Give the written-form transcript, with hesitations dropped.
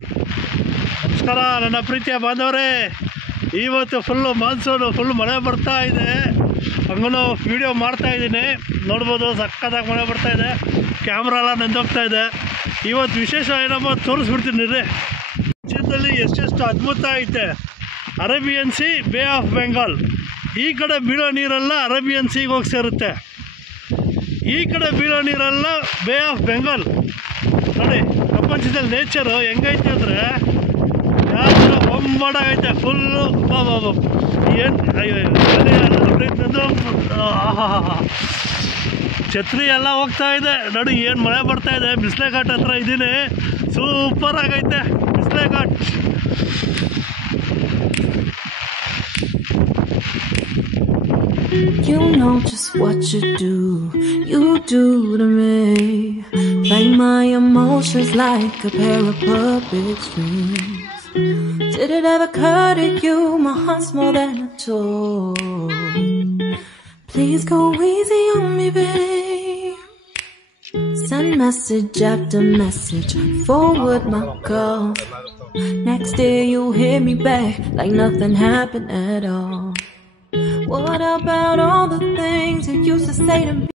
ನಮಸ್ಕಾರ ನನ್ನ ಪ್ರೀತಿಯ ಬಾಂಧವರೇ. ಇವತ್ತು ಫುಲ್ಲು ಮಾನ್ಸೂನು, ಫುಲ್ ಮಳೆ ಬರ್ತಾ ಇದೆ. ಹಂಗೂ ವಿಡಿಯೋ ಮಾಡ್ತಾ ಇದ್ದೀನಿ, ನೋಡ್ಬೋದು ಸಕ್ಕತ್ತಾಗಿ ಮಳೆ ಬರ್ತಾ ಇದೆ. ಕ್ಯಾಮ್ರಾ ಎಲ್ಲ ನೆಂದೋಗ್ತಾ ಇದೆ. ಇವತ್ತು ವಿಶೇಷ ಏನಪ್ಪ ತೋರಿಸ್ಬಿಡ್ತೀನಿ ರೀ. ರಾಜ್ಯದಲ್ಲಿ ಎಷ್ಟೆಷ್ಟು ಅದ್ಭುತ ಐತೆ. Arabian C, bay of Bengal. ಈ ಕಡೆ ಬೀಳೋ ನೀರೆಲ್ಲ ಅರೇಬಿಯನ್ ಸಿಗೆ ಹೋಗಿ ಸೇರುತ್ತೆ, ಈ ಕಡೆ ಬೀಳೋ ನೀರೆಲ್ಲ ಬೇ ಆಫ್ ಬೆಂಗಾಲ್. ನೋಡಿ ಪ್ರಪಂಚದಲ್ಲಿ ನೇಚರು ಹೆಂಗೈತೆ ಅಂದರೆ ಯಾರು ಬೊಂಬಾಡಾಗೈತೆ ಫುಲ್ಲು. ಏನು ಛತ್ರಿ ಎಲ್ಲ ಹೋಗ್ತಾ ಇದೆ ನೋಡಿ. ಏನು ಮಳೆ ಬರ್ತಾ ಇದೆ. ಬಿಸ್ಲೆ ಘಾಟ್ ಹತ್ರ ಇದ್ದೀನಿ. ಸೂಪರ್ ಆಗೈತೆ ಬಿಸ್ಲೆ ghat. You know just what you do to me. Play my emotions like a pair of puppet strings. Did it ever occur to you my heart's more than a toy? Please go easy on me, babe. Send message after message, forward my call. Next day you hit me back like nothing happened at all. What about all the things you used to say to me?